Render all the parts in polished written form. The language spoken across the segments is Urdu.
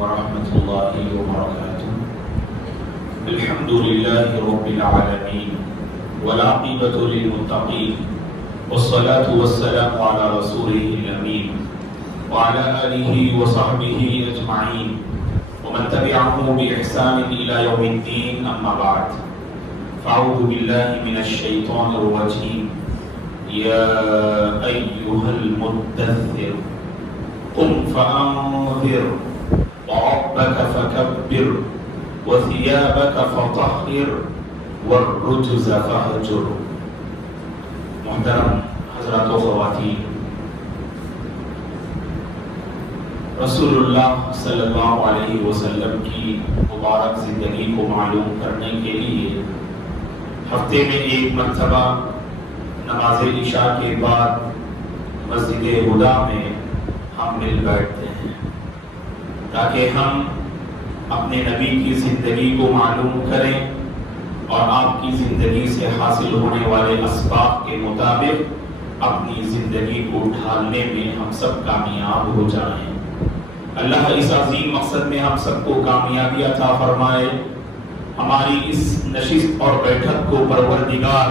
ورحمة الله وبركاته. الحمد لله رب العالمين والعاقبة للمتقين والصلاة والسلام على رسوله الأمين وعلى آله وصحبه أجمعين ومن تبعه بإحسان إلى يوم الدين. أما بعد، فأعوذ بالله من الشيطان الرجيم. يا أيها المدثر قم فأنذر وربك فكبر وثيابك فطهر والرجز فاهجر. محترم حضرات و خواتین، رسول اللہ صلی اللہ علیہ وسلم کی مبارک زندگی کو معلوم کرنے کے لیے ہفتے میں ایک مرتبہ نماز عشاء کے بعد مسجد ہدا میں ہم مل بیٹھتے ہیں تاکہ ہم اپنے نبی کی زندگی کو معلوم کریں اور آپ کی زندگی سے حاصل ہونے والے اسباب کے مطابق اپنی زندگی کو ڈھالنے میں ہم سب کامیاب ہو جائیں. اللہ اس عظیم مقصد میں ہم سب کو کامیابی عطا فرمائے. ہماری اس نشست اور بیٹھک کو پروردگار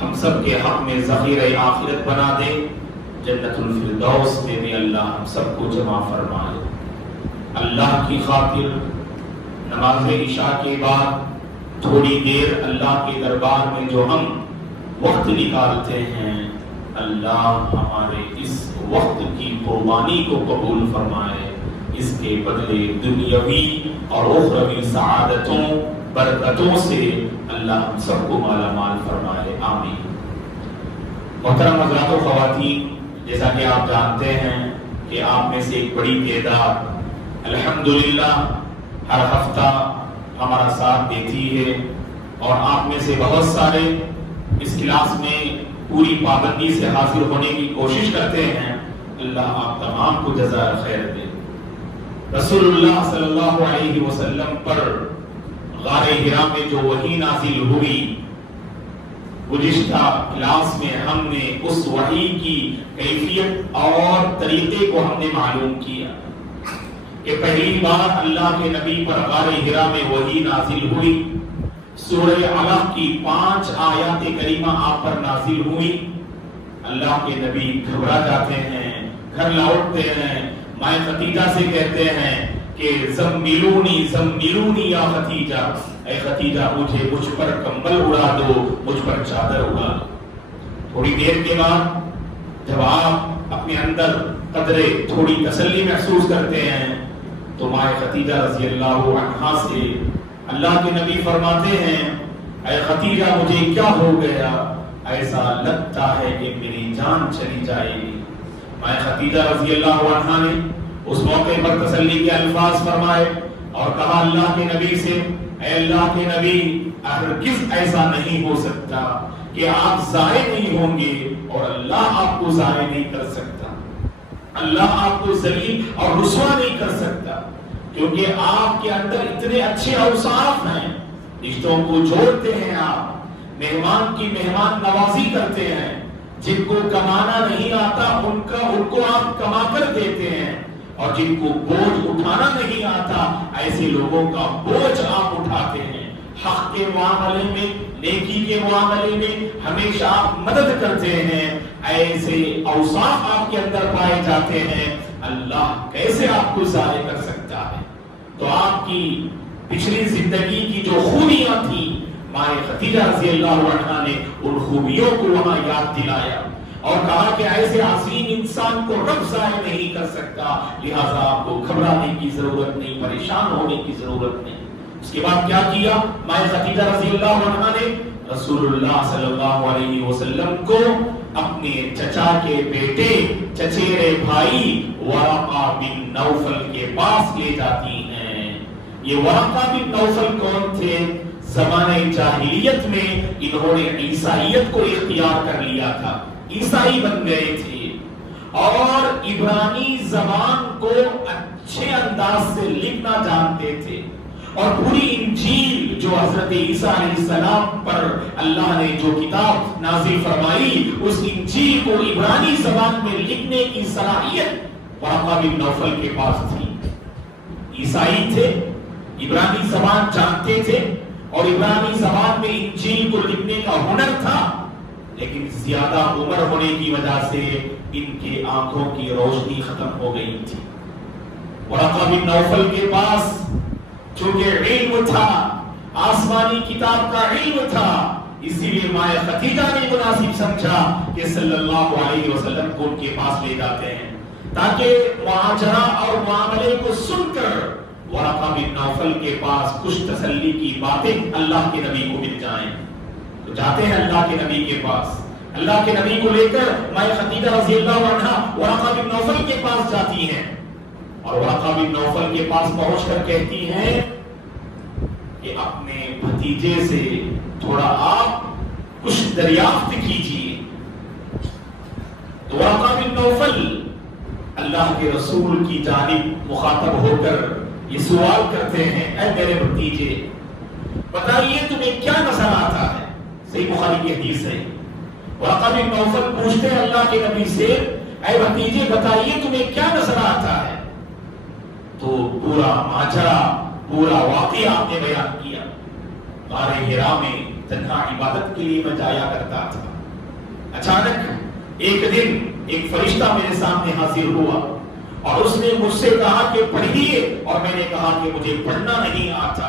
ہم سب کے حق میں ذخیرہ آخرت بنا دے. جنت الفردوس میں بھی اللہ ہم سب کو جمع فرمائے. اللہ کی خاطر نماز عشاء کے بعد تھوڑی دیر اللہ کے دربار میں جو ہم وقت نکالتے ہیں، اللہ ہمارے اس وقت کی قربانی کو قبول فرمائے. اس کے بدلے دنیاوی اور اخروی سعادتوں برکتوں سے اللہ ہم سب کو مالا مال فرمائے. آمین. محترم حضرات و خواتین، جیسا کہ آپ جانتے ہیں کہ آپ میں سے ایک بڑی تعداد الحمدللہ ہر ہفتہ ہمارا ساتھ دیتی ہے اور آپ میں سے بہت سارے اس کلاس میں پوری پابندی سے حاضر ہونے کی کوشش کرتے ہیں. اللہ آپ تمام کو جزائے خیر دے. رسول اللہ صلی اللہ علیہ وسلم پر غار حرا میں جو وحی نازل ہوئی، گزشتہ کلاس میں ہم نے اس وحی کی کیفیت اور طریقے کو ہم نے معلوم کیا کہ پہلی بار اللہ کے نبی پر غار حرا میں وحی نازل ہوئی. سورہ علق کی 5 آیات کریمہ آپ پر نازل ہوئی. اللہ کے نبی گھبرا جاتے ہیں، گھر لوٹتے ہیں، ماں خدیجہ سے کہتے ہیں کہ زملونی زملونی یا خدیجہ، اے خدیجہ مجھ پر کمبل اڑا دو، مجھ پر چادر اڑا دو. تھوڑی دیر کے بعد جب آپ اپنے اندر قدرے تھوڑی تسلی محسوس کرتے ہیں تو ماں خدیجہ رضی اللہ عنہا سے اللہ کے نبی فرماتے ہیں، اے خدیجہ مجھے کیا ہو گیا؟ ایسا لگتا ہے کہ میری جان چلی جائے گی. ماں خدیجہ رضی اللہ عنہا نے اس موقع پر تسلی کے الفاظ فرمائے اور کہا اللہ کے نبی سے، اے اللہ کے نبی ہرگز ایسا نہیں ہو سکتا کہ آپ ضائع نہیں ہوں گے اور اللہ آپ کو ضائع نہیں کر سکتا. اللہ آپ کو ذلیل اور رسوا نہیں کر سکتا کیونکہ آپ کے اندر اتنے اچھے اوصاف ہیں. رشتوں کو جوڑتے ہیں، آپ مہمان کی مہمان نوازی کرتے ہیں. جن کو کمانا نہیں آتا ان کو آپ کما کر دیتے ہیں اور جن کو بوجھ اٹھانا نہیں آتا ایسے لوگوں کا بوجھ آپ اٹھاتے ہیں. حق کے معاملے میں، نیکی کے معاملے میں ہمیشہ آپ مدد کرتے ہیں. ایسے اوصاف آپ کے اندر پائے جاتے ہیں. اللہ کیسے آپ کو ضائع کر سکتا ہے؟ تو آپ کی پچھلی زندگی کی جو خوبیاں تھیں، ماں خدیجہ رضی اللہ عنہا نے ان خوبیوں کو وہاں یاد دلایا اور کہا کہ ایسے عظیم انسان کو رب ضائع نہیں کر سکتا، لہذا آپ کو گھبرانے کی ضرورت نہیں، پریشان ہونے کی ضرورت نہیں. اس کے بعد کیا کیا؟ ماں خدیجہ رضی اللہ عنہا نے رسول اللہ صلی اللہ علیہ وسلم کو اپنے چچا کے بیٹے، چچیرے بھائی ورقہ بن نوفل کے پاس لے جاتی ہیں. یہ ورقہ بن نوفل کون تھے؟ زمانہ جاہلیت میں انہوں نے عیسائیت کو اختیار کر لیا تھا، عیسائی بن گئے تھے اور عبرانی زبان کو اچھے انداز سے لکھنا جانتے تھے اور پوری انجیل جو حضرت عیسیٰ علیہ السلام پر اللہ نے جو کتاب نازل فرمائی، اس انجیل کو عبرانی زبان میں لکھنے کی صلاحیت ورقہ بن نوفل کے پاس تھی. عیسائی تھے، عبرانی زبان جانتے تھے اور عبرانی زبان میں انجیل کو لکھنے کا ہنر تھا، لیکن زیادہ عمر ہونے کی وجہ سے ان کے آنکھوں کی روشنی ختم ہو گئی تھی۔ ورقہ بن نوفل کے پاس چونکہ علم تھا، آسمانی کتاب کا علم تھا، اسی لیے ماں خدیجہ نے مناسب سمجھا کہ صلی اللہ علیہ وسلم کو ان کے پاس لے جاتے ہیں تاکہ معاجرہ اور معاملے کو سن کر ورقہ بن نوفل کے پاس کچھ تسلی کی باتیں اللہ کے نبی کو مل جائیں۔ تو جاتے ہیں اللہ کے نبی کے پاس، اللہ کے نبی کو لے کر ماں خدیجہ رضی اللہ عنہا ورقہ بن نوفل کے پاس جاتی ہیں اور ورقہ بن نوفل کے پاس پہنچ کر کہتی ہیں کہ اپنے بھتیجے سے تھوڑا آپ کچھ دریافت کیجیے۔ تو ورقہ بن نوفل اللہ کے رسول کی جانب مخاطب ہو کر یہ سوال کرتے ہیں، اے میرے بھتیجے بتائیے تمہیں کیا نظر آتا ہے؟ صحیح بخاری کی حدیث ہے۔ ورقہ بن نوفل پوچھتے ہیں اللہ کے نبی سے، اے بھتیجے بتائیے تمہیں کیا نظر آتا ہے؟ تو پورا ماجرا، پورا واقعہ آپ نے بیان کیا۔ غار حرا میں تنہا عبادت کے لیے میں جایا کرتا تھا، اچانک ایک دن ایک فرشتہ میرے سامنے حاضر ہوا اور اس نے مجھ سے کہا کہ پڑھیے، اور میں نے کہا کہ مجھے پڑھنا نہیں آتا،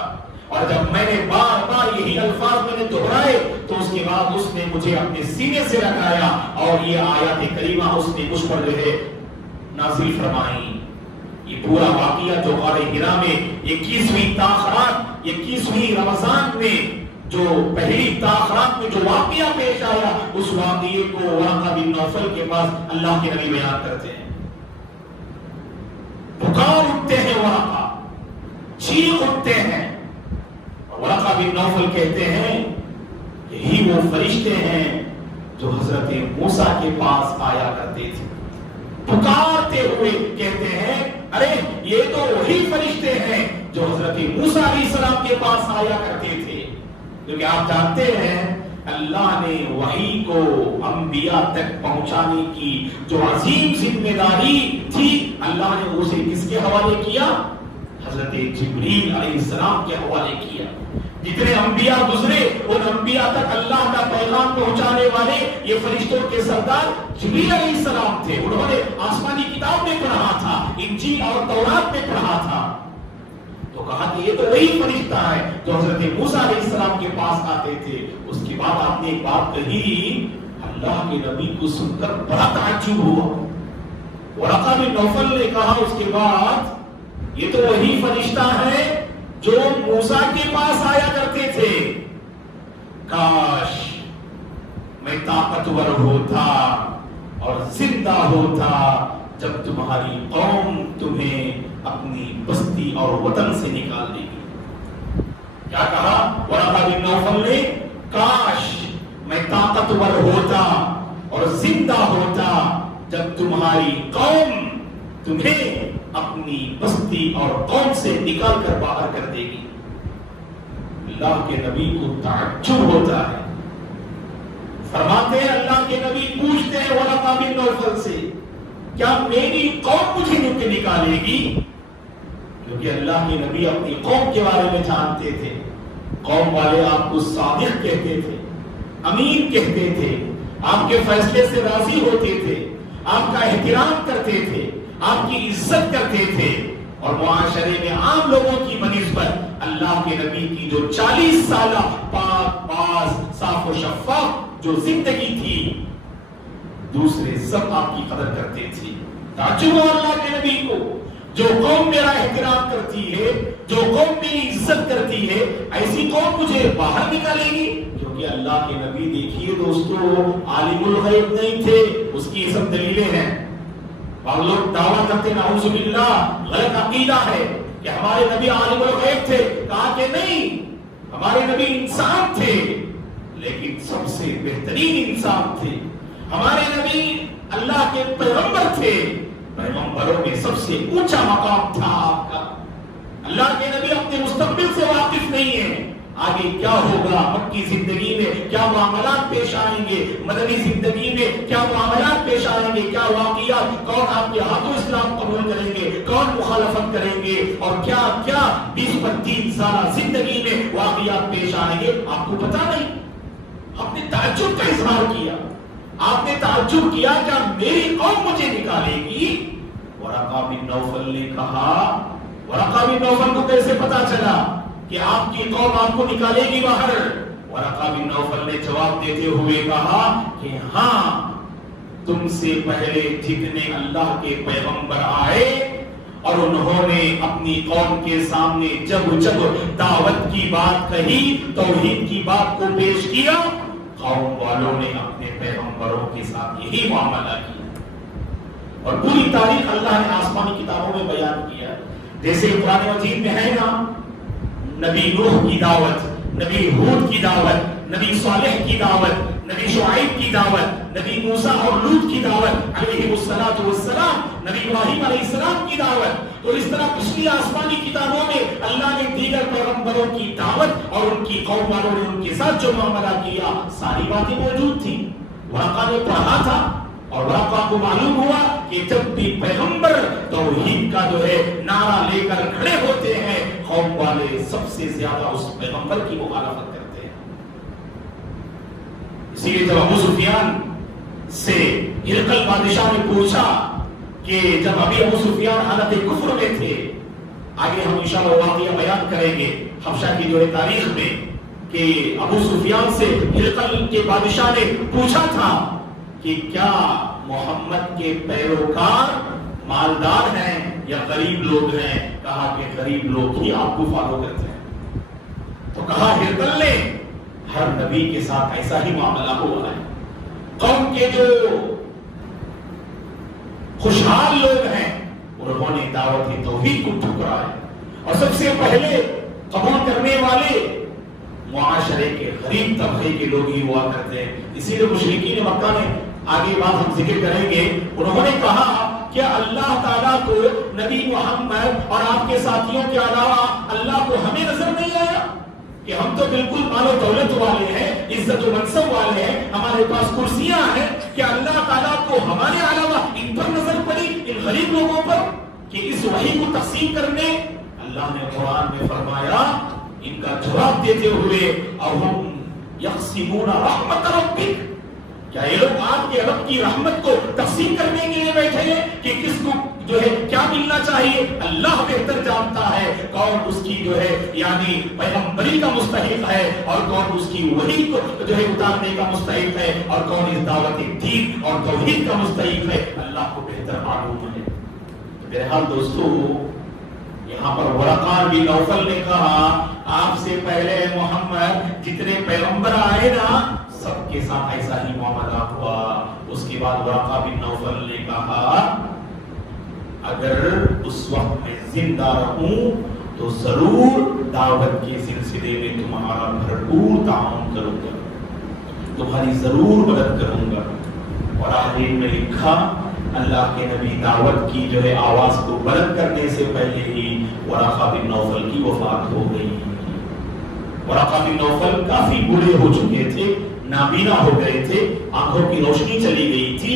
اور جب میں نے بار بار یہی الفاظ میں نے دہرائے تو اس کے بعد اس نے مجھے اپنے سینے سے لگایا اور یہ آیات کریمہ اس نے مجھ پر جو ہے نازل فرمائی۔ یہ پورا واقعہ جو غار حرا میں 21ویں تاخرات 21ویں رمضان میں جو پہلی تاخرات میں جو واقعہ پیش آیا، اس واقعے کو ورقہ بن نوفل کے پاس اللہ کے نبی بیان کرتے ہیں۔ پکار اٹھتے ہیں ورقہ، چیخ اٹھتے ہیں، ورقہ بن نوفل کہتے ہیں یہی وہ فرشتے ہیں جو حضرت موسیٰ کے پاس آیا کرتے تھے۔ پکارتے ہوئے کہتے ہیں ارے یہ تو وہی فرشتے ہیں جو حضرت موسیٰ علیہ السلام کے پاس آیا کرتے تھے، کیونکہ آپ جانتے ہیں اللہ نے وحی کو انبیاء تک پہنچانے کی جو عظیم ذمہ داری تھی، اللہ نے اسے کس کے حوالے کیا؟ حضرت جبریل علیہ السلام کے حوالے کیا۔ جتنے انبیاء گزرے ان انبیاء تک اللہ کا پیغام پہنچانے والے یہ فرشتوں کے سردار جبریل علیہ السلام تھے۔ انہوں نے آسمانی کتاب میں پڑھا تھا، انجیل اور تورات میں پڑھا تھا، تو کہا کہ یہ تو وہی فرشتہ ہے جو حضرت موسیٰ علیہ السلام کے پاس آتے تھے۔ اس کے بعد آپ نے ایک بات کہی، اللہ کے نبی کو سن کر بڑا تعجب ہوا۔ ورقہ بن نوفل نے کہا اس کے بعد یہ تو وہی فرشتہ ہے جو موسیٰ کے پاس آیا کرتے تھے، کاش میں طاقتور ہوتا اور زندہ ہوتا جب تمہاری قوم تمہیں اپنی بستی اور وطن سے نکال دے گی۔ کیا کہا ورقہ بن نوفل نے؟ کاش میں طاقتور ہوتا اور زندہ ہوتا جب تمہاری قوم تمہیں اپنی بستی اور قوم سے نکال کر باہر کر دے گی۔ اللہ کے نبی کو تعجب ہوتا ہے، فرماتے ہیں اللہ کے نبی پوچھتے ہیں ورقہ بن نوفل سے کیا میری قوم مجھے نکالے گی؟ کیونکہ اللہ کے نبی اپنی قوم کے بارے میں جانتے تھے، قوم والے آپ کو صادق کہتے تھے، امین کہتے تھے، آپ کے فیصلے سے راضی ہوتے تھے، آپ کا احترام کرتے تھے، آپ کی عزت کرتے تھے، اور معاشرے میں عام لوگوں کی بنسبت اللہ کے نبی کی جو 40 سالہ پاک باز صاف و شفاف جو زندگی تھی، دوسرے سب آپ کی قدر کرتے تھے۔ تعجب ہو اللہ کے نبی کو، جو قوم میرا احترام کرتی ہے، جو قوم میری عزت کرتی ہے، ایسی قوم مجھے باہر نکالے گی؟ کیونکہ اللہ کے نبی دیکھیے دوستو عالم الغیب نہیں تھے، اس کی یہ سب دلیلیں ہیں۔ اور لوگ دعویٰ کرتے ہیں نعوذ باللہ، غلط عقیدہ ہے کہ ہمارے نبی عالم الغیب تھے، کہا کہ نہیں، ہمارے نبی انسان تھے لیکن سب سے بہترین انسان تھے، ہمارے نبی اللہ کے پیغمبر تھے، پیغمبروں میں سب سے اونچا مقام تھا آپ کا۔ اللہ کے نبی اپنے مستقبل سے واقف نہیں ہیں، آگے کیا ہوگا، مکی زندگی میں کیا معاملات پیش آئیں گے، مدنی زندگی میں کیا معاملات پیش آئیں گے، کیا واقعات، کون آپ کے ہاتھوں اسلام قبول کریں گے، کون مخالفت کریں گے، اور کیا کیا 20-25 سالہ زندگی میں واقعات پیش آئیں گے، آپ کو پتا نہیں۔ آپ نے تعجب کا اظہار کیا، آپ نے تعجب کیا کیا میری قوم مجھے نکالے گی؟ ورقہ بن نوفل نے کہا، ورقہ بن نوفل کو کیسے پتا چلا کہ آپ کی قوم آپ کو نکالے گی باہر؟ ورقہ بن نوفل نے جواب دیتے ہوئے کہا کہ ہاں، تم سے پہلے جتنے اللہ کے پیغمبر آئے اور انہوں نے اپنی قوم کے سامنے جب دعوت کی بات کہی، توحید کی بات کو پیش کیا، قوم والوں نے اپنے پیغمبروں کے ساتھ یہی معاملہ کیا۔ اور پوری تاریخ اللہ نے آسمانی کتابوں میں بیان کیا، جیسے قرآن مجید میں ہے نا، نبی نوح کی دعوت، نبی ہود کی دعوت، نبی صالح کی دعوت، نبی شعیب کی دعوت، نبی موسیٰ اور لوط کی دعوت علیہ السلام، نبی ابراہیم علیہ السلام کی دعوت۔ تو اس طرح پچھلی آسمانی کتابوں میں اللہ نے دیگر پیغمبروں کی دعوت اور ان کی قوم والوں نے ان کے ساتھ جو معاملہ کیا، ساری باتیں موجود تھیں۔ ورقہ نے پڑھا تھا اور ورقہ کو معلوم ہوا کہ جب بھی پیغمبر توحید کا جو ہے نعرہ لے کر کھڑے ہوتے ہیں، قوم والے سب سے زیادہ اس پیغمبر کی مخالفت کرتے ہیں۔ اسی لیے جب ابو سفیان سے ہرقل بادشاہ نے پوچھا کہ جب ابھی ابو سفیان حالت کفر میں تھے، آگے ہم انشاءاللہ واقعہ بیان کریں گے حبشہ کی جو ہے تاریخ میں، کہ ابو سفیان سے ہرقل کے بادشاہ نے پوچھا تھا کہ کیا محمد کے پیروکار مالدار ہیں یا غریب لوگ ہیں؟ کہا کہ غریب لوگ ہی آپ کو فالو کرتے ہیں۔ تو کہا ہرقل نے، ہر نبی کے ساتھ ایسا ہی معاملہ ہوا ہے، قوم کے جو خوشحال لوگ ہیں انہوں نے دعوت توحید کو ٹھکرایا، اور سب سے پہلے قبول کرنے والے معاشرے کے غریب طبقے کے لوگ ہی ہوا کرتے ہیں۔ اسی لیے مشرکین مکہ نے، آگے بات ہم ذکر کریں گے، انہوں نے کہا کہ اللہ تعالیٰ کو نبی محمد اور آپ کے ساتھیوں کے علاوہ اللہ کو ہمیں نظر نہیں آیا کہ ہم تو بالکل مال و دولت والے ہیں، عزت و منصب والے ہیں، ہمارے پاس کرسیاں ہیں، کہ اللہ تعالیٰ کو ہمارے علاوہ ان پر نظر پڑی، ان غریب لوگوں پر، کہ اس وحی کو تقسیم کرنے؟ اللہ نے قرآن میں فرمایا ان کا جواب دیتے ہوئے، اَوْهُمْ يَقْسِمُونَ رَحْمَتَ رَبِّكَ، کیا یہ لوگ آپ کے رب کی رحمت کو تقسیم کرنے کے لیے بیٹھے ہیں کہ کس کو جو ہے کیا ملنا چاہیے؟ اللہ بہتر جانتا ہے کون اس کی جو ہے یعنی پیغمبری کا مستحق ہے اور کون اس کی وحی کو جو ہے اتارنے کا مستحق ہے اور کون اس دعوت دین اور توحید کا مستحق ہے، اللہ کو بہتر معلوم ہے۔ بہرحال دوستو، یہاں پر ورقہ بن نوفل نے کہا آپ سے پہلے محمد جتنے پیغمبر آئے نا سب کے ساتھ ایسا ہی معاملہ ہوا۔ اس کے بعد ورقہ بن نوفل نے کہا اگر اس وقت میں زندہ رہوں تو ضرور دعوت کے سلسلے میں تمہارا بھرپور تعاون کروں گا، تمہاری ضرور مدد کروں گا۔ اور آخر میں لکھا اللہ کے نبی دعوت کی جو ہے آواز کو بلند کرنے سے پہلے ہی ورقہ بن نوفل کی وفات ہو گئی۔ ورقہ بن نوفل کافی بوڑھے ہو چکے تھے، نابینا ہو گئے تھے، آنکھوں کی روشنی چلی گئی تھی،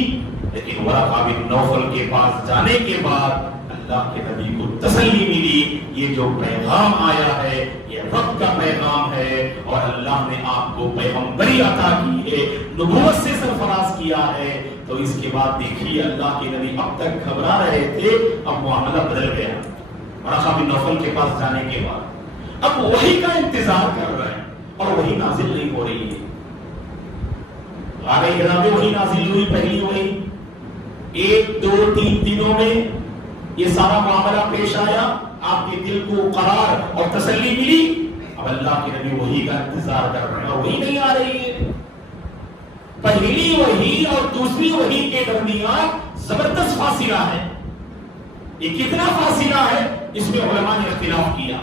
لیکن ورقہ بن نوفل کے پاس جانے کے بعد اللہ کے نبی کو تسلی ملی، یہ جو پیغام آیا ہے یہ رب کا پیغام ہے اور اللہ نے آپ کو پیغمبری عطا کی ہے، نبوت سے سرفراز کیا ہے۔ تو اس کے بعد دیکھیے اللہ کے نبی اب تک گھبرا رہے تھے، اب معاملہ بدل گیا۔ ورقہ بن نوفل کے پاس جانے کے بعد اب وحی کا انتظار کر رہے ہیں اور وحی نازل نہیں ہو رہی ہے۔ آگے حرا میں وحی نازل ہوئی، پہلی وحی 1 2 3 دنوں میں یہ سارا معاملہ پیش آیا، آپ کے دل کو قرار اور تسلی ملی۔ اب اللہ کے نبی وحی کا انتظار کر رہے ہیں اور وحی نہیں آ رہی ہے۔ پہلی وحی اور دوسری وحی کے درمیان زبردست فاصلہ ہے۔ یہ کتنا فاصلہ ہے اس میں علماء نے اختلاف کیا۔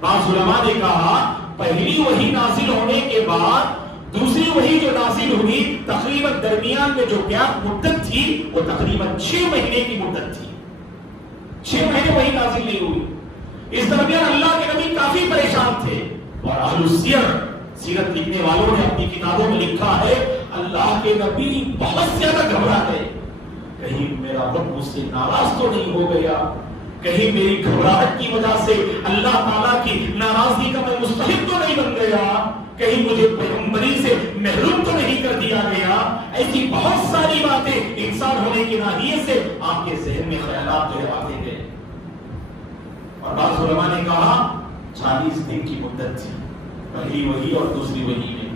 بعض علماء نے کہا پہلی وحی نازل ہونے کے بعد دوسری وحی جو نازل ہوئی تقریباً درمیان میں جو گیپ مدت تھی وہ تقریباً 6 مہینے کی مدت تھی۔ 6 مہینے وحی نازل نہیں ہوئی۔ اس درمیان اللہ کے نبی کافی پریشان تھے، اور اہل السیر سیرت لکھنے والوں نے اپنی کتابوں میں لکھا ہے اللہ کے نبی بہت زیادہ گھبرا گئے، کہیں میرا رب مجھ سے ناراض تو نہیں ہو گیا، کہیں میری گھبراہٹ کی وجہ سے اللہ تعالیٰ کی ناراضگی کا میں مستحق تو نہیں بن گیا، کہیں مجھے پیغمبری سے محروم تو نہیں کر دیا گیا۔ ایسی بہت ساری باتیں انسان ہونے کی ناحیے سے آپ کے ذہن میں خیالات جو آتے گئے۔ اور بعض علماء نے کہا 40 دن کی مدت تھی پہلی وحی اور دوسری وحی میں،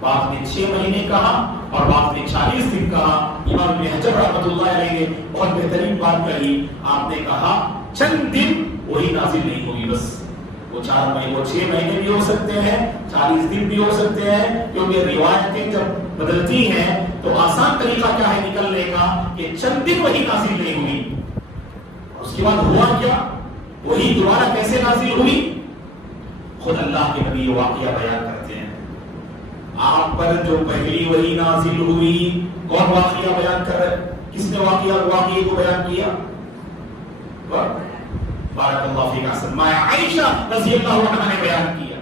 بعض نے 6 مہینے کہا اور بعض نے 40 دن کہا۔ امام ابن حجر رحمۃ اللہ علیہ نے بہت بہترین بات کہی، آپ نے کہا چند دن وہی نازل نہیں ہوئی، بس وہ 4 مہینے، وہ 6 مہینے بھی ہو سکتے ہیں، 40 دن بھی ہو سکتے ہیں، کیونکہ روایتیں جب بدلتی ہیں تو آسان طریقہ کیا ہے نکلنے کا کہ چند دن وہی نازل نہیں ہوئی۔ اس کے بعد ہوا کیا، وہی دوبارہ کیسے نازل ہوئی، خود اللہ کے نبی یہ واقعہ بیان کرتے ہیں۔ آپ پر جو پہلی وحی نازل ہوئی، کون واقعہ بیان کر رہے، کس نے واقعے کو بیان کیا؟ بارک اللہ فیک احسن، ماں عائشہ رضی اللہ عنہا نے بیان کیا۔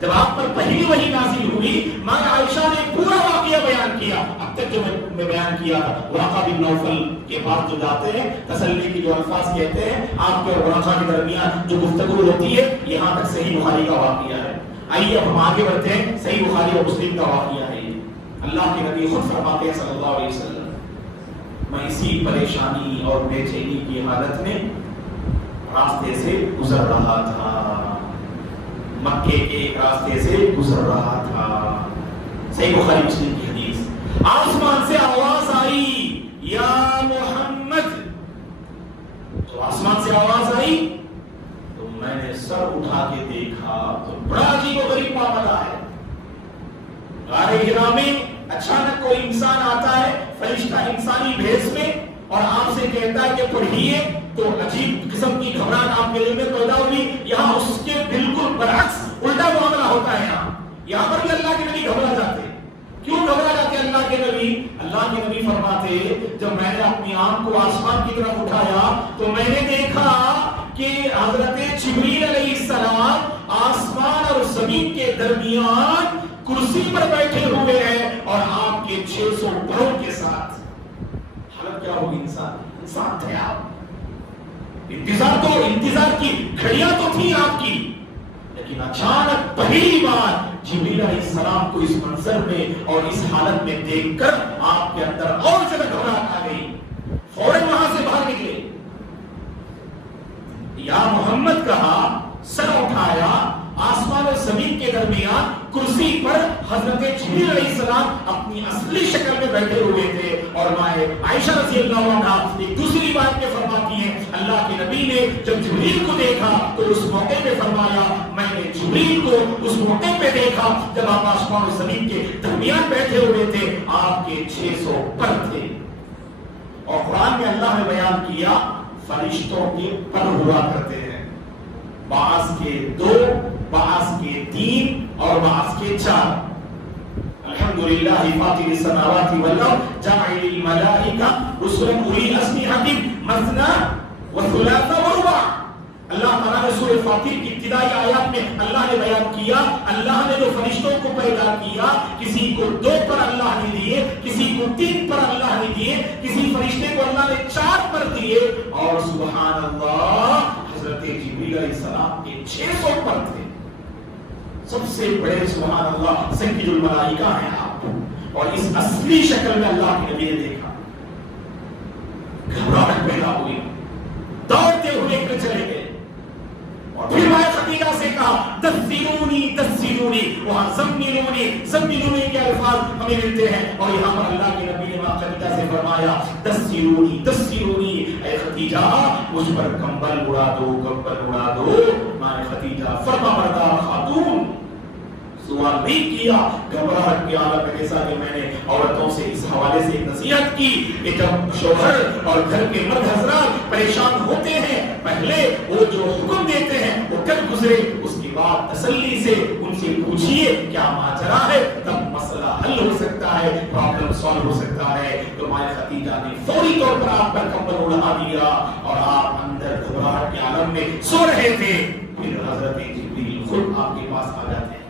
جب آپ پر پہلی وحی نازل ہوئی، ماں عائشہ نے پورا واقعہ بیان کیا۔ اب تک جو میں بیان کیا تھا، ورقہ بن نوفل کے پاس جو جاتے ہیں، تسلی کی جو الفاظ کہتے ہیں، آپ کے اور ورقہ کے درمیان جو گفتگو ہوتی ہے، یہاں تک صحیح بخاری کا واقعہ ہے۔ آئیے اب ہم آگے بڑھتے ہیں، صحیح بخاری اور مسلم کا واقعہ ہے۔ اللہ کے نبی خود فرماتے ہیں صلی اللہ علیہ وسلم، میں اسی پریشانی اور بے چینی کی حالت میں راستے سے گزر رہا تھا، مکے کے ایک راستے سے گزر رہا تھا۔ صحیح بخاری مسلم کی حدیث، آسمان سے آواز آئی یا محمد، تو آسمان سے آواز آئی تو میں نے سر اٹھا کے دیکھا تو بڑا عجیب و غریب معاملہ ہے۔ غار حرا میں اچانک کوئی انسان آتا ہے، فرشتہ انسانی بھیس میں، اور آپ سے کہتا ہے کہ پڑھیے، تو عجیب قسم کی گھبراہٹ آپ کے دل میں پیدا ہوئی۔ یہاں اس کے بالکل برعکس الٹا معاملہ ہوتا ہے۔ یہاں پر بھی اللہ کے نبی گھبرا جاتے۔ کیوں گھبرا جاتے اللہ کے نبی؟ اللہ کے نبی فرماتے جب میں نے اپنی آنکھ کو آسمان کی طرف اٹھایا تو میں نے دیکھا کہ حضرت جبریل علیہ السلام آسمان اور زمین کے درمیان کرسی پر بیٹھے ہوئے ہیں اور آپ کے 600 پروں کے ساتھ۔ حالت کیا ہوگی انسان تھے آپ، انتظار کی گھڑیاں تو تھی آپ کی، لیکن اچانک پہلی بار جبریل علیہ السلام کو اس منظر میں اور اس حالت میں دیکھ کر آپ کے اندر اور زیادہ گھبراہٹ آ گئی، فوراً وہاں سے باہر نکلے، یا محمد کہا، سر اٹھایا، آسمان اور زمین کے درمیان کرسی پر حضرت جبریل علیہ السلام اپنی اصلی شکل میں بیٹھے ہوئے تھے۔ اور ماں عائشہ رضی اللہ عنہا ایک دوسری بات میں فرماتی ہیں، اللہ کے نبی نے جب جبریل کو دیکھا تو اس موقع پہ فرمایا، میں نے جبریل کو اس موقع پہ دیکھا جب آپ آسمان اور زمین کے درمیان بیٹھے ہوئے تھے، آپ کے 600 پر تھے۔ اور قرآن میں اللہ نے بیان کیا فرشتوں کے پر ہوا کرتے ہیں، بعض کے 2، بعض کے 3 اور بعض کے 4۔ الحمدللہ فاطر السماوات والارض جاعل الملائکہ رسلا اولی اجنحۃ مثنی وثلاث ورباع۔ اللہ تعالیٰ نے سورہ فاطر کی ابتدائی آیات میں اللہ نے بیان کیا، اللہ نے جو فرشتوں کو پیدا کیا، کسی کو 2 پر اللہ نے دیے، کسی کو 3 پر اللہ نے دیے، کسی فرشتے کو اللہ نے 4 پر دیے، اور سبحان اللہ حضرت جبریل علیہ السلام کے 600 پر تھے۔ سب سے بڑے سبحان اللہ سید الملائکہ ہیں آپ، اور اس اصلی شکل میں اللہ کے نبی نے دیکھا، گھبراہٹ پیدا ہوئی، دوڑتے ہوئے چلے گئے، اور پھر ماں خدیجہ سے کہا دثرونی دثرونی، وہاں زملونی زملونی کے الفاظ ہمیں ملتے ہیں، اور یہاں پر اللہ کے نبی نے ماں خدیجہ سے فرمایا دثرونی دثرونی، اے خدیجہ مجھ پر کمبل اڑا دو، کمبل اڑا دو۔ ماں خدیجہ فرما بردار خاتون سوال نہیں کیا، گھبراہٹ کی حالت میں، جیسا کہ میں نے عورتوں سے اس حوالے سے نصیحت کی کہ جب شوہر اور گھر کے مرد حضرات پریشان ہوتے ہیں، پہلے وہ جو حکم دیتے ہیں وہ کر گزرے، اس کے بعد تسلی سے ان سے پوچھئے کیا ماجرا ہے، تب مسئلہ حل ہو سکتا ہے، پرابلم سالو ہو سکتا ہے۔ تو ماں خدیجہ نے فوری طور پر آپ پر کمبل اڑا دیا اور آپ اندر گھبراہٹ کے عالم میں سو رہے تھے، پھر حضرت جبریل خود آپ کے پاس آ جاتے ہیں،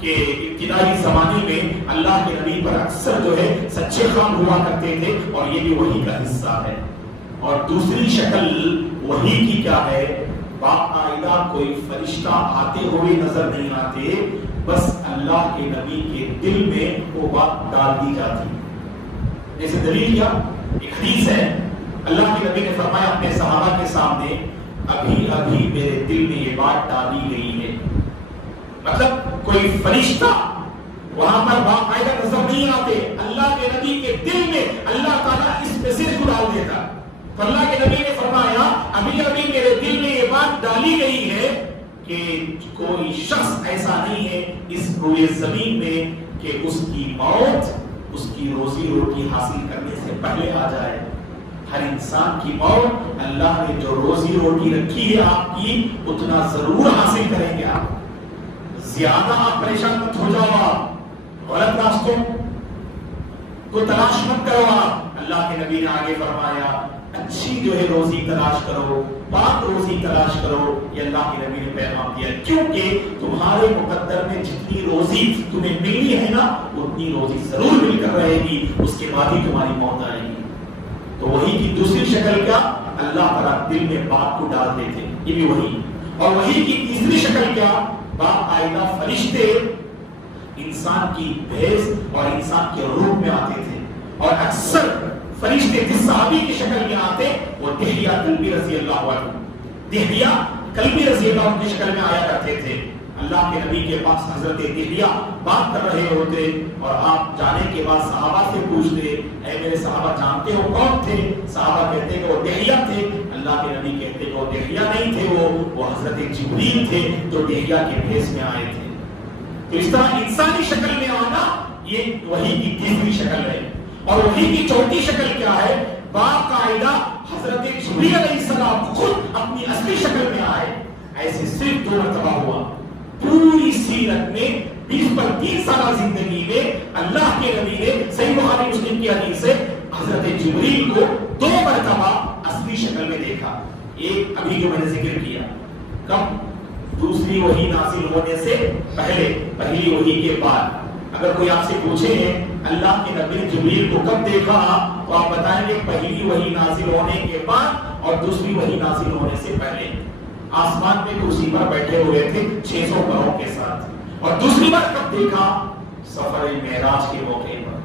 کہ ابتدائی زمانے میں اللہ کے نبی پر اکثر جو ہے سچے خواب ہوا کرتے تھے اور یہ بھی وحی کا حصہ ہے. اور دوسری شکل وحی کی کیا ہے؟ باقاعدہ کوئی فرشتہ آتے ہوئے نظر نہیں آتے، بس اللہ کے نبی کے دل میں وہ بات ڈال دی جاتی. جیسے دلیل کیا؟ ایک حدیث ہے، اللہ کے نبی نے فرمایا اپنے صحابہ کے سامنے، ابھی ابھی میرے دل میں یہ بات ڈالی گئی ہے. مطلب کوئی فرشتہ وہاں پر باقاعدہ نظر نہیں آتے، اللہ کے نبی کے دل میں اللہ تعالیٰ اس میسج کو ڈال دیتا. تو اللہ کے نبی نے فرمایا ابھی ابھی میرے دل میں یہ بات ڈالی گئی ہے کہ کوئی شخص ایسا نہیں ہے اس روئے زمین میں کہ اس کی موت اس کی روزی روٹی حاصل کرنے سے پہلے آ جائے. ہر انسان کی موت اللہ نے جو روزی روٹی رکھی ہے آپ کی اتنا ضرور حاصل کریں گے. آپ زیادہ آپ پریشان مت ہو جاؤ، آپ غلط راستوں کو تلاش مت کرو. آپ اللہ کے نبی نے آگے فرمایا اچھی جو ہے روزی تلاش کرو، پاک روزی تلاش کرو. یہ اللہ کے نبی نے پیغام دیا کیونکہ تمہارے مقدر میں جتنی روزی تمہیں ملی ہے نا اتنی روزی ضرور مل کر رہے گی، اس کے بعد ہی تمہاری موت آئے گی. تو وحی کی دوسری شکل کیا؟ اللہ تعالیٰ دل میں بات کو ڈالتے تھے، یہ بھی وحی. اور وحی کی تیسری شکل کیا؟ باقاعدہ فرشتے انسان کی بھیس اور انسان کے روح میں آتے تھے. اور اکثر فرشتے جس صحابی کی شکل میں آتے وہ دہیہ کلبی رضی اللہ عنہ، دہیہ کلبی رضی اللہ عنہ کی شکل میں آیا کرتے تھے. اللہ کے نبی کے پاس حضرت دہیہ بات کر رہے ہوتے اور آپ جانے کے بعد صحابہ سے پوچھتے اے میرے صحابہ جانتے ہو کون تھے؟ صحابہ کہتے کہ وہ دہیہ تھے. اللہ کے نبی کہتے کہ وہ دہیہ نہیں تھے، وہ حضرت جبریل تھے جو دہیہ کے بھیس میں آئے تھے. تو اس طرح انسانی شکل میں آنا یہ وحی کی تیسری شکل ہے. اور وحی کی چوتھی شکل کیا ہے؟ باقاعدہ حضرت جبریل علیہ السلام خود اپنی اصلی شکل میں آئے. ایسے صرف 2 مرتبہ ہوا پوری سیرت میں. 20 سالہ زندگی میں اللہ کے نبی نے صحیح بخاری مسلم کی حدیث سے حضرت جبریل کو 2 مرتبہ اصلی شکل میں دیکھا. ایک ابھی جو میں نے ذکر کیا، کب؟ دوسری وحی نازل ہونے سے پہلے، پہلی وحی کے بعد. اگر کوئی آپ سے پوچھے اللہ کے نبی جبریل کو کب دیکھا تو آپ بتائیں گے پہلی وحی نازل ہونے کے بعد اور دوسری وحی نازل ہونے سے پہلے. آسمان میں کرسی پر بیٹھے ہوئے تھے 600 پروں کے ساتھ. اور دوسری بار کب دیکھا؟ سفر معراج کے موقع پر.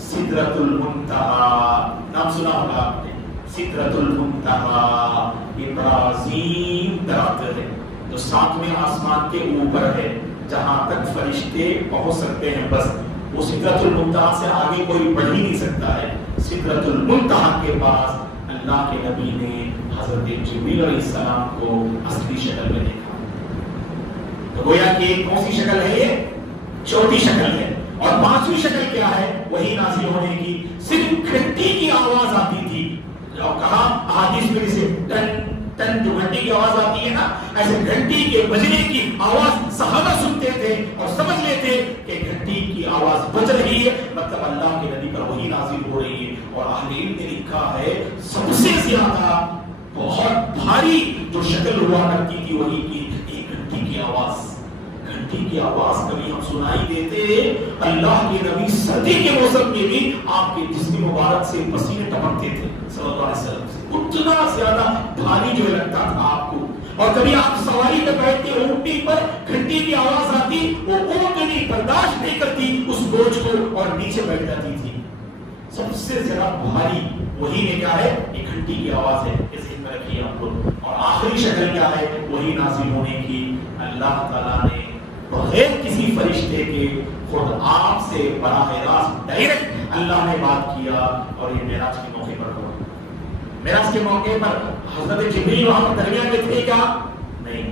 سدرۃ المنتہا نام سنا ہوگا آپ نے، سدرۃ المنتہا یہ بڑا عظیم درخت ہے جو 7ویں آسمان کے اوپر ہے، جہاں تک فرشتے پہنچ سکتے ہیں. بس وہ سدرۃ المنتہا سے آگے کوئی بڑھ ہی نہیں سکتا ہے. سدرۃ المنتہا کے پاس اللہ کے نبی نے حضرت جبریل علیہ السلام کو اصلی شکل میں دیکھا. تو گویا کہ کون سی شکل ہے؟ یہ چوتھی شکل ہے. اور 5ویں شکل کیا ہے وہی نازل ہونے کی؟ صرف گھنٹی کی آواز آتی تھی. اور کہا احادیث میں جسے ٹن ٹن جو گھنٹی کی آواز آتی ہے نا، ایسے گھنٹی کے بجنے کی آواز صحابہ سنتے تھے اور سمجھ لیتے کہ گھنٹی کی آواز بج رہی ہے، مطلب اللہ کے نبی پر وحی نازل ہو رہی ہے. اور اہل علم نے لکھا ہے سب سے زیادہ بہت بھاری جو شکل ہوا کرتی تھی وحی کی، ایک گھنٹی کی آواز. گھنٹی کی آواز کبھی ہم سنائی دیتے. اللہ کے نبی سردی کے موسم میں بھی آپ کے جسم مبارک سے پسینے ٹپکتے تھے صلی اللہ علیہ وسلم سے. اتنا زیادہ بھاری جو لگتا تھا آپ کو. اور کبھی آپ سواری پہ بیٹھتے اونٹنی پر، گھنٹی کی آواز آتی، وہ اونٹنی برداشت نہیں کرتی اس بوجھ کو اور نیچے بیٹھ جاتی تھی. سب سے زیادہ بھاری وہی میں کیا ہے؟ ایک گھنٹی کی آواز ہے. اس میں رکھیے آپ لوگ. اور آخری شکل کیا ہے وہی نازل ہونے کی؟ اللہ تعالیٰ نے بغیر کسی فرشتے کے خود آپ سے براہ راست ڈائریکٹ اللہ نے بات کیا. اور یہ معراج کے موقع پر ہوا. معراج کے موقع پر حضرت جبریل وہاں پر درمیان میں تھے کیا؟ نہیں.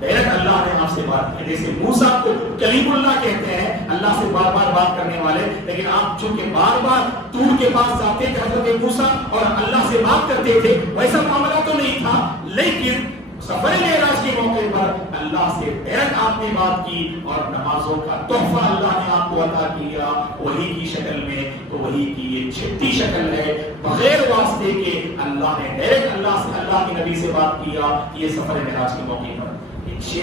ڈائریکٹ اللہ نے آپ سے بات کی. جیسے موسیٰ کو کلیم اللہ کہتے ہیں، اللہ سے بار بار بات کرنے والے، لیکن آپ چونکہ بار بار طور کے پاس جاتے تھے حضرت موسیٰ اور اللہ سے بات کرتے تھے، ویسا معاملہ تو نہیں تھا. لیکن سفر معراج کے موقع پر اللہ سے ڈائریکٹ آپ نے بات کی اور نمازوں کا تحفہ اللہ نے آپ کو عطا کیا وحی کی شکل میں. تو وحی کی یہ 6 شکل ہے، بغیر واسطے کے اللہ نے ڈائریکٹ اللہ کے نبی سے بات کیا. یہ سفر معراج کے موقع پر. 6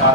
4